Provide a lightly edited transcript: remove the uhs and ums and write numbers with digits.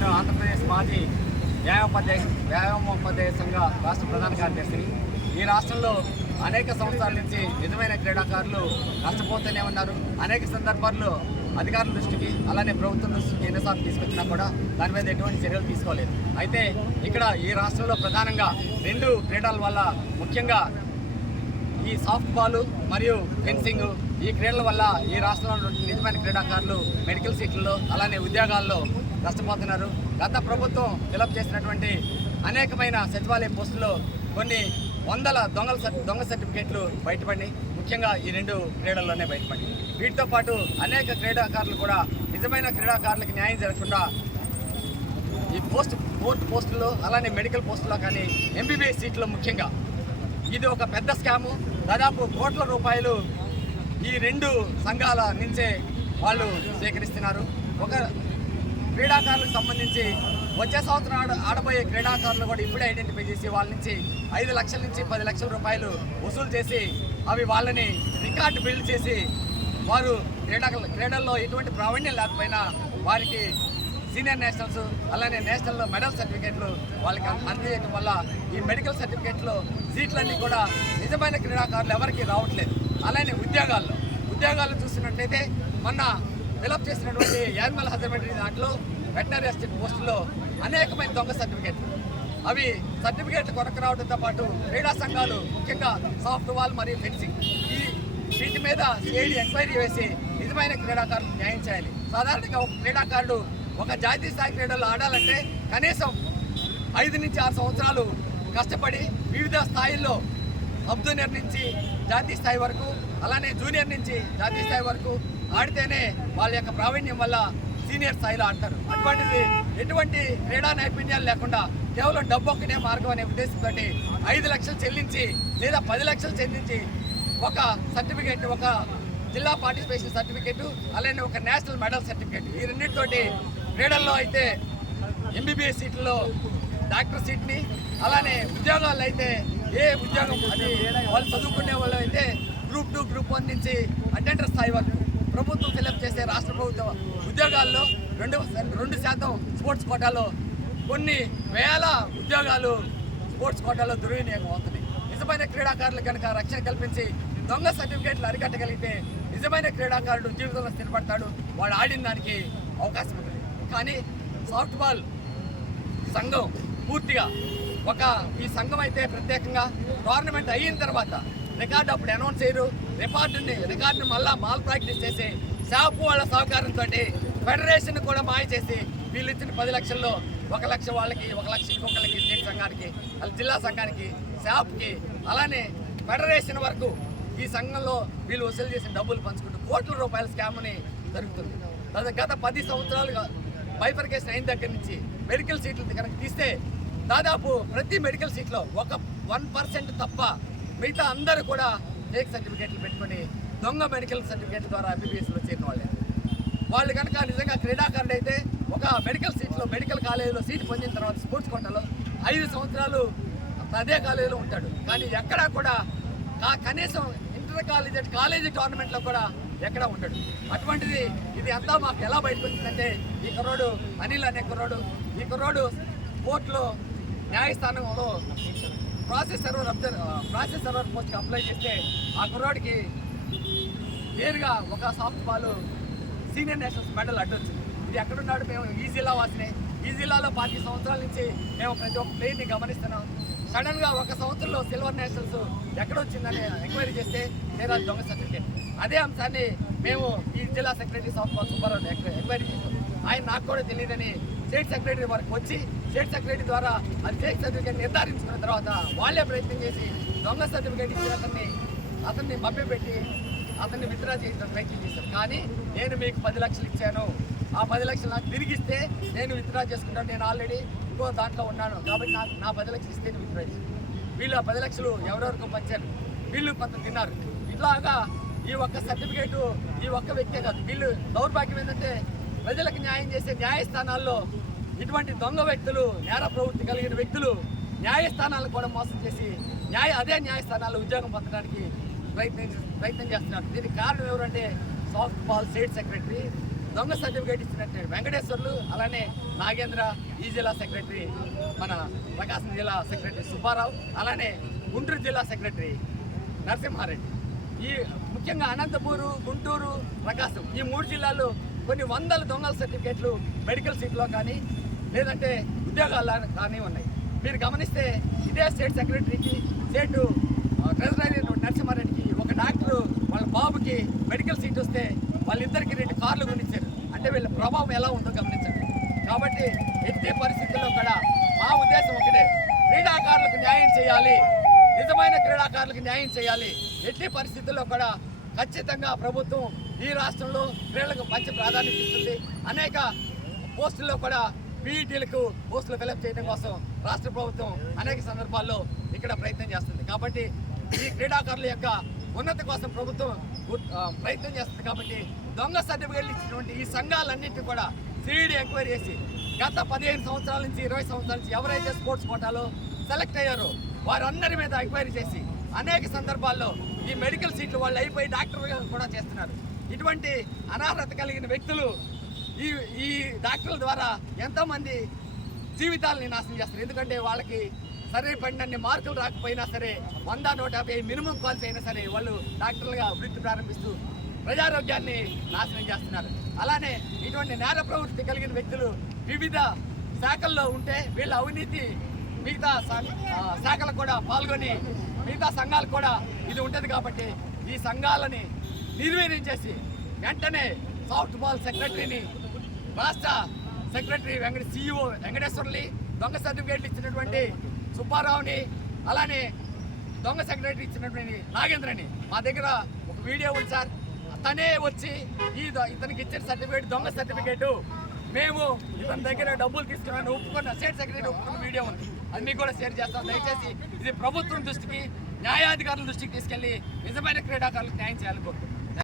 నేను ఆంధ్రప్రదేశ్ మాజీ వ్యాయామోపాధ్యాయ సంఘ రాష్ట్ర ప్రధాన కార్యదర్శిని. ఈ రాష్ట్రంలో అనేక సంవత్సరాల నుంచి నిజమైన క్రీడాకారులు నష్టపోతూనే ఉన్నారు. అనేక సందర్భాల్లో అధికారుల దృష్టికి అలానే ప్రభుత్వం దృష్టికి ఎన్నిసార్లు తీసుకొచ్చినా కూడా దాని మీద ఎటువంటి చర్యలు తీసుకోలేదు. అయితే ఇక్కడ ఈ రాష్ట్రంలో ప్రధానంగా 2 క్రీడల వల్ల, ముఖ్యంగా ఈ సాఫ్ట్ బాల్ మరియు ఫెన్సింగ్, ఈ క్రీడల వల్ల ఈ రాష్ట్రంలో నిజమైన క్రీడాకారులు మెడికల్ సీట్లలో అలానే ఉద్యోగాల్లో నష్టపోతున్నారు. గత ప్రభుత్వం ఫిలప్ చేసినటువంటి అనేకమైన సచివాలయ పోస్టుల్లో కొన్ని వందల దొంగ సర్టిఫికేట్లు బయటపడి, ముఖ్యంగా ఈ 2 క్రీడల్లోనే బయటపడి, వీటితో పాటు అనేక క్రీడాకారులు కూడా నిజమైన క్రీడాకారులకు న్యాయం జరగకుండా ఈ కోర్టు పోస్టుల్లో అలానే మెడికల్ పోస్టుల్లో కానీ ఎంబీబీఎస్ సీట్లో ముఖ్యంగా ఇది ఒక పెద్ద స్కాము. దాదాపు కోట్ల రూపాయలు ఈ 2 సంఘాల నుంచే వాళ్ళు సేకరిస్తున్నారు. ఒక క్రీడాకారులకు సంబంధించి వచ్చే సంవత్సరం ఆడబోయే క్రీడాకారులు కూడా ఇప్పుడే ఐడెంటిఫై చేసి వాళ్ళ నుంచి 5 లక్షల నుంచి 10 లక్షల రూపాయలు వసూలు చేసి అవి వాళ్ళని రికార్డు బిల్డ్ చేసి వారు క్రీడల్లో ఎటువంటి ప్రావీణ్యం లేకపోయినా వారికి సీనియర్ నేషనల్స్ అలానే నేషనల్ మెడల్ సర్టిఫికేట్లు వాళ్ళకి అందజేయడం వల్ల ఈ మెడికల్ సర్టిఫికేట్లో సీట్లన్నీ కూడా నిజమైన క్రీడాకారులు ఎవరికి రావట్లేదు. అలానే ఉద్యోగాలు చూసినట్లయితే మొన్న ఫిలప్ చేసినటువంటి యానిమల్ హస్బెండరీ దాంట్లో వెటనరీ అసిస్టెంట్ పోస్టులో అనేకమైన దొంగ సర్టిఫికేట్లు, అవి సర్టిఫికేట్లు కొరకు రావడంతో పాటు క్రీడా సంఘాలు ముఖ్యంగా సాఫ్ట్ బాల్ మరియు ఫెన్సింగ్ వీటి మీద సిఐడి ఎంక్వైరీ వేసి నిజమైన క్రీడాకారులకు న్యాయం చేయాలి. సాధారణంగా ఒక క్రీడాకారుడు ఒక జాతీయ స్థాయి క్రీడల్లో ఆడాలంటే కనీసం 5 నుంచి 6 సంవత్సరాలు కష్టపడి వివిధ స్థాయిల్లో సబ్ జూనియర్ నుంచి జాతీయ స్థాయి వరకు అలానే జూనియర్ నుంచి జాతీయ స్థాయి వరకు ఆడితేనే వాళ్ళ యొక్క ప్రావీణ్యం వల్ల సీనియర్ స్థాయిలో ఆడతారు. అటువంటిది ఎటువంటి క్రీడా నైపుణ్యాలు లేకుండా కేవలం డబ్బొక్కనే మార్గం అనే ఉద్దేశంతో 5 లక్షలు చెల్లించి లేదా 10 లక్షలు చెల్లించి ఒక సర్టిఫికేట్, ఒక జిల్లా పార్టిసిపేషన్ సర్టిఫికేట్ అలానే ఒక నేషనల్ మెడల్ సర్టిఫికేట్, ఈ రెండింటితోటి క్రీడల్లో అయితే ఎంబీబీఎస్ సీట్లలో డాక్టర్ సీట్ని, అలానే ఉద్యోగాల్లో అయితే ఏ ఉద్యోగం అది వాళ్ళు చదువుకునే వాళ్ళు అయితే గ్రూప్ 2, గ్రూప్ 1 నుంచి అటెండర్ స్థాయి వరకు ప్రభుత్వం ఫిలప్ చేసే రాష్ట్ర ప్రభుత్వ ఉద్యోగాల్లో 2% స్పోర్ట్స్ కోటాలో కొన్ని వేల ఉద్యోగాలు స్పోర్ట్స్ కోటాలో దుర్వినియోగం అవుతుంది. నిజమైన క్రీడాకారులు కనుక రక్షణ కల్పించి దొంగ సర్టిఫికేట్లు అరికట్టగలిగితే నిజమైన క్రీడాకారుడు జీవితంలో స్థిరపడతాడు, వాడు ఆడిన దానికి అవకాశం ఉంటుంది. కానీ సాఫ్ట్ బాల్ సంఘం పూర్తిగా ఈ సంఘం అయితే ప్రత్యేకంగా టోర్నమెంట్ అయిన తర్వాత రికార్డు అప్పుడు అనౌన్స్ చేయరు, రికార్డుని మళ్ళీ మాల్ ప్రాక్టీస్ చేసి షాపు వాళ్ళ సహకారంతో ఫెడరేషన్ కూడా మాయ చేసి వీళ్ళు ఇచ్చిన 10 లక్షల్లో 1 లక్ష వాళ్ళకి, 1 లక్ష ఇంకొకరికి, స్టేట్ సంఘానికి, జిల్లా సంఘానికి, షాప్కి, అలానే ఫెడరేషన్ వరకు ఈ సంఘంలో వీళ్ళు వసూలు చేసిన డబ్బులు పంచుకుంటూ కోట్ల రూపాయల స్కామ్ని జరుగుతుంది. గత 10 సంవత్సరాలుగా బైఫర్కేషన్ అయిన దగ్గర నుంచి మెడికల్ సీట్లు కనుక తీస్తే దాదాపు ప్రతి మెడికల్ సీట్లో ఒక 1% తప్ప మిగతా అందరూ కూడా ఫేక్ సర్టిఫికేట్లు పెట్టుకొని దొంగ మెడికల్ సర్టిఫికేట్ ద్వారా ఎంబీబీఎస్లో చేరిన వాళ్ళు కనుక నిజంగా క్రీడాకారుడు అయితే ఒక మెడికల్ సీట్లో మెడికల్ కాలేజీలో సీట్ పొందిన తర్వాత స్పోర్ట్స్ కోటాలో 5 సంవత్సరాలు అదే కాలేజీలో ఉంటాడు. కానీ ఎక్కడా కూడా కనీసం ఇంటర్ కాలేజీ టోర్నమెంట్లో కూడా ఎక్కడా ఉంటాడు. అటువంటిది ఇది అంతా మాకు ఎలా బయటకు వచ్చిందంటే ఈ కుర్రోడు అనిల్ అనే కుర్రోడు కోర్టులో న్యాయస్థానంలో ప్రాసెస్ సర్వర్ పోస్ట్కి అప్లై చేస్తే ఆ కుర్రోడికి నేరుగా ఒక softball senior nationals medal అడ్డొచ్చింది. ఇది ఎక్కడున్నాడు? మేము ఈ జిల్లా వాసినే, ఈ జిల్లాలో 25 సంవత్సరాల నుంచి మేము ప్రతి ఒక్క ప్లేయర్ని గమనిస్తున్నాం. సడన్గా 1 సంవత్సరంలో సిల్వర్ నేషనల్స్ ఎక్కడొచ్చిందని ఎంక్వైరీ చేస్తే లేదా దొంగ సర్టిఫికేట్. అదే అంశాన్ని మేము ఈ జిల్లా secretary soft ball Subbarao enquiry చేస్తాం. ఆయన నాకు కూడా తెలియదని స్టేట్ సెక్రటరీ వరకు వచ్చి స్టేట్ సెక్రటరీ ద్వారా అది ఫేక్ సర్టిఫికేట్ నిర్ధారించుకున్న తర్వాత వాళ్ళే ప్రయత్నం చేసి దొంగ సర్టిఫికేట్ ఇచ్చి అతన్ని మభ్యపెట్టి అతన్ని విత్డ్రా చేయడానికి ప్రయత్నం చేశారు. కానీ నేను మీకు 10 లక్షలు ఇచ్చాను, ఆ 10 లక్షలు నాకు తిరిగిస్తే నేను విత్డ్రా చేసుకుంటాను, నేను ఆల్రెడీ ఇంకో దాంట్లో ఉన్నాను కాబట్టి నా 10 లక్షలు ఇస్తే నేను విత్డ్రా చేశాను. వీళ్ళు ఆ 10 లక్షలు ఎవరెవరికో పంచారు, వీళ్ళు కొంత తిన్నారు. ఇట్లాగా ఈ ఒక్క సర్టిఫికేటు ఈ ఒక్క వ్యక్తే కాదు. వీళ్ళు దౌర్భాగ్యం ఏంటంటే ప్రజలకు న్యాయం చేసే న్యాయస్థానాల్లో ఇటువంటి దొంగ వ్యక్తులు, నేర ప్రవృత్తి కలిగిన వ్యక్తులు న్యాయస్థానాలను కూడా మోసం చేసి అదే న్యాయస్థానాల్లో ఉద్యోగం పొందడానికి ప్రయత్నం చేస్తున్నారు. దీనికి కారణం ఎవరంటే సాఫ్ట్ బాల్ స్టేట్ సెక్రటరీ దొంగ సర్టిఫికేట్ ఇచ్చినట్టు వెంకటేశ్వర్లు, అలానే నాగేంద్ర ఈ జిల్లా సెక్రటరీ, మన ప్రకాశం జిల్లా సెక్రటరీ సుబ్బారావు, అలానే గుంటూరు జిల్లా సెక్రటరీ నరసింహారెడ్డి. ఈ ముఖ్యంగా అనంతపూరు, గుంటూరు, ప్రకాశం ఈ 3 జిల్లాల్లో కొన్ని వందల దొంగల సర్టిఫికేట్లు మెడికల్ సీట్లో కానీ లేదంటే ఉద్యోగాల్లో కానీ ఉన్నాయి. మీరు గమనిస్తే ఇదే స్టేట్ సెక్రటరీకి, స్టేట్ ట్రెజరీ నరసింహారెడ్డికి ఒక డాక్టరు వాళ్ళ బాబుకి మెడికల్ సీట్ వస్తే వాళ్ళిద్దరికి 2 కార్లు కొనిచ్చారు. అంటే వీళ్ళ ప్రభావం ఎలా ఉందో గమనించండి. కాబట్టి ఎట్టి పరిస్థితుల్లో కూడా మా ఉద్దేశం ఒకటే, క్రీడాకారులకు న్యాయం చేయాలి, నిజమైన క్రీడాకారులకు న్యాయం చేయాలి. ఎట్టి పరిస్థితుల్లో కూడా ఖచ్చితంగా ప్రభుత్వం ఈ రాష్ట్రంలో క్రీడలకు మంచి ప్రాధాన్యత ఇస్తుంది. అనేక పోస్టుల్లో కూడా పీఈటీలకు పోస్టులు ఫిలప్ చేయడం కోసం రాష్ట్ర ప్రభుత్వం అనేక సందర్భాల్లో ఇక్కడ ప్రయత్నం చేస్తుంది. కాబట్టి ఈ క్రీడాకారుల యొక్క ఉన్నతి కోసం ప్రభుత్వం ప్రయత్నం చేస్తుంది. కాబట్టి దొంగ సర్టిఫికేట్లు ఇచ్చినటువంటి ఈ సంఘాలన్నింటినీ కూడా సిఐడి ఎంక్వైరీ చేసి గత 15 సంవత్సరాల నుంచి 20 సంవత్సరాల నుంచి ఎవరైతే స్పోర్ట్స్ కోటాలో సెలెక్ట్ అయ్యారో వారందరి మీద ఎంక్వైరీ చేసి అనేక సందర్భాల్లో ఈ మెడికల్ సీట్లు వాళ్ళు అయిపోయి డాక్టర్గా కూడా చేస్తున్నారు. ఇటువంటి అనర్హత కలిగిన వ్యక్తులు ఈ డాక్టర్ల ద్వారా ఎంతోమంది జీవితాలని నాశనం చేస్తారు. ఎందుకంటే వాళ్ళకి సరిపడినన్ని మార్కులు రాకపోయినా సరే 100, 150 మినిమం క్వాలిఫై అయినా సరే వాళ్ళు డాక్టర్లుగా వృత్తి ప్రారంభిస్తూ ప్రజారోగ్యాన్ని నాశనం చేస్తున్నారు. అలానే ఇటువంటి నేర ప్రవృత్తి కలిగిన వ్యక్తులు వివిధ శాఖల్లో ఉంటే వీళ్ళ అవినీతి మిగతా శాఖలు కూడా పాల్గొని మిగతా సంఘాలు కూడా ఇది ఉంటుంది. కాబట్టి ఈ సంఘాలని నిర్వీర్యం చేసి వెంటనే సాఫ్ట్ బాల్ సెక్రటరీని, రాష్ట్ర సెక్రటరీ సిఇఓ వెంకటేశ్వర్ని, దొంగ సర్టిఫికేట్లు ఇచ్చినటువంటి సుబ్బారావుని, అలానే దొంగ సెక్రటరీ ఇచ్చినటువంటి నాగేంద్రని మా దగ్గర ఒక వీడియో ఉంది సార్. తనే వచ్చి ఇతనికి ఇచ్చిన సర్టిఫికేట్ దొంగ సర్టిఫికేటు, మేము ఇతని దగ్గర డబ్బులు తీసుకున్నాను ఒప్పుకున్న స్టేట్ సెక్రటరీ ఒప్పుకున్న వీడియో ఉంది. అది మీకు కూడా షేర్ చేస్తాం. దయచేసి ఇది ప్రభుత్వం దృష్టికి, న్యాయాధికారుల దృష్టికి తీసుకెళ్లి నిజమైన క్రీడాకారులకు న్యాయం చేయాలని కోరుతున్నాం.